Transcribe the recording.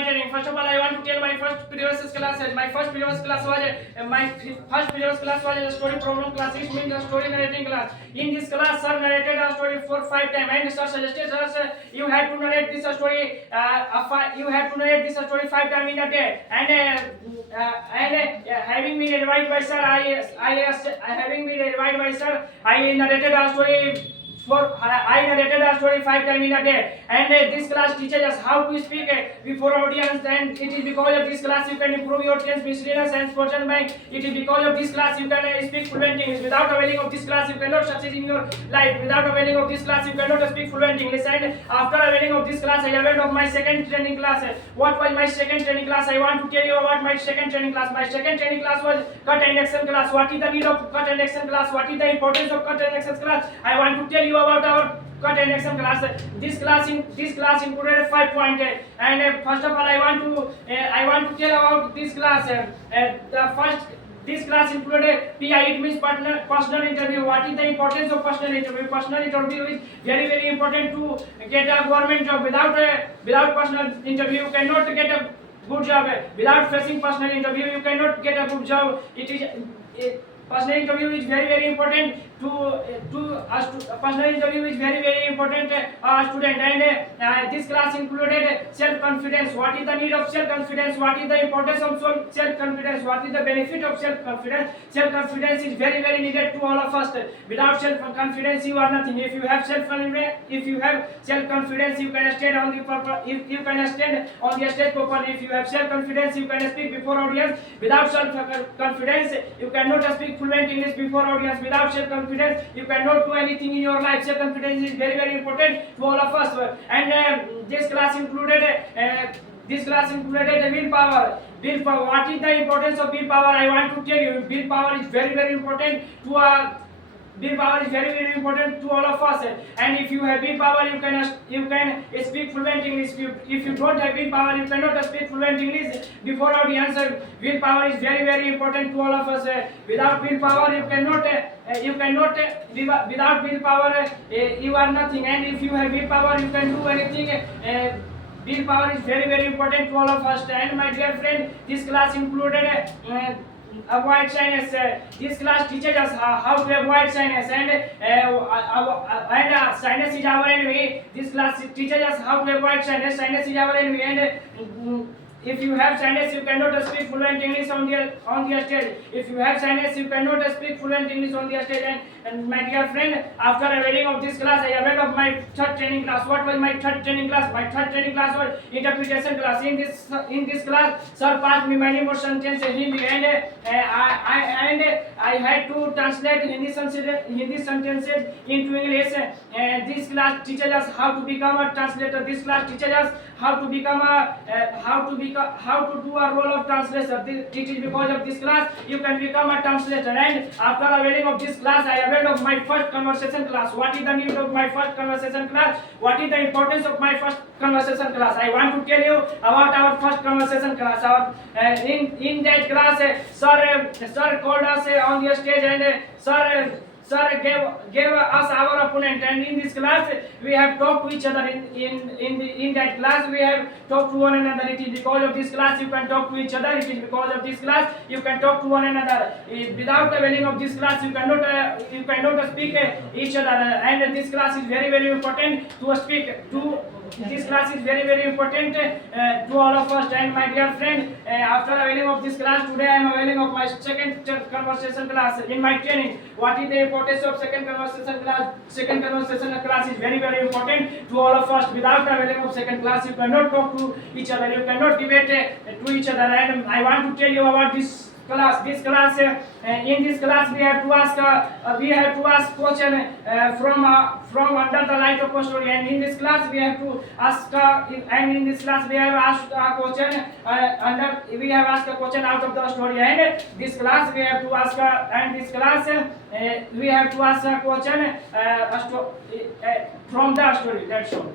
my training. First of all, I want to tell my first previous classes. My first previous class was a story problem class. It means a story narrating class. In this class, sir narrated a story 4-5 times, and sir suggested us you have to narrate this story. You have to narrate this story 5 times in a day. Having been advised by sir, I narrated a story. I narrated a story 5 times in a day, and this class teaches us how to speak before audience. And it is because of this class you can improve your tense, miscellaneous, and spoken bank. It is because of this class you can speak fluent English. Without availing of this class, you cannot succeed in your life. Without availing of this class, you cannot speak fluent English. And after availing of this class, I availed of my second training class. What was my second training class? I want to tell you about my second training class. My second training class was cut and action class. What is the need of cut and action class? What is the importance of cut and action class? I want to tell you about our cut and action class. This class included 5 points, and first of all I want to tell about this class. This class included PI, it means personal interview. What is the importance of personal interview? Personal interview is very important to get a government job. Without personal interview you cannot get a good job. Without facing personal interview you cannot get a good job. Personal interview is very important to us. Personal interview is very important student. And this class included self confidence. What is the need of self confidence? What is the importance of self confidence? What is the benefit of self confidence? Self confidence is very needed to all of us. Without self confidence you are nothing. If you have self confidence, you can stand on the stage properly. If you have self confidence, you can speak before audience. Without self confidence you cannot speak fluent English before audience. Without self confidence you cannot do anything in your life. Self confidence is very important to all of us. And this class included willpower. What is the importance of willpower? I want to tell you, willpower is very important to willpower is very important to all of us. And if you have willpower, you can speak fluent English. If you don't have willpower, you cannot speak fluent English before audience. Willpower is very important to all of us. Without willpower, without willpower, you are nothing. And if you have willpower, you can do anything. Willpower is very important to all of us. And my dear friend, this class included avoid shyness. This class teaches us how to avoid shyness, and shyness is our enemy. This class teaches us how to avoid shyness. Shyness is our enemy, and if you have shyness, you cannot speak fluent English on the stage. If you have shyness, you cannot speak fluent English on the stage. And my dear friend, after availing of this class, I availed of my third training class. What was my third training class? My third training class was interpretation class. In this class, sir passed me many more sentences in Hindi, and I had to translate Hindi sentences into English. This class teaches us how to become a translator. This class teaches us how to do a role of translator. It is because of this class you can become a translator. And after availing of this class, I availed of my first conversation class. What is the need of my first conversation class? What is the importance of my first conversation class? I want to tell you about our first conversation class. In that class, sir called us on the stage, and Sir gave us our opponent, and in this class we have talked to each other. In that class we have talked to one another. It is because of this class you can talk to each other. It is because of this class you can talk to one another. Without the availing of this class you cannot speak each other. And this class is very important to speak to. This class is very important to all of us. And my dear friend, after availing of this class, today I am availing of my second conversation class in my training. What is the importance of second conversation class? Second conversation class is very important to all of us. Without availing of second class, you cannot talk to each other. You cannot debate to each other. And I want to tell you about this class. In this class we have to ask question from under the light of a story. And in this class we have to ask we have asked a question out of the story. And this class we have to ask a question from the story. That's all.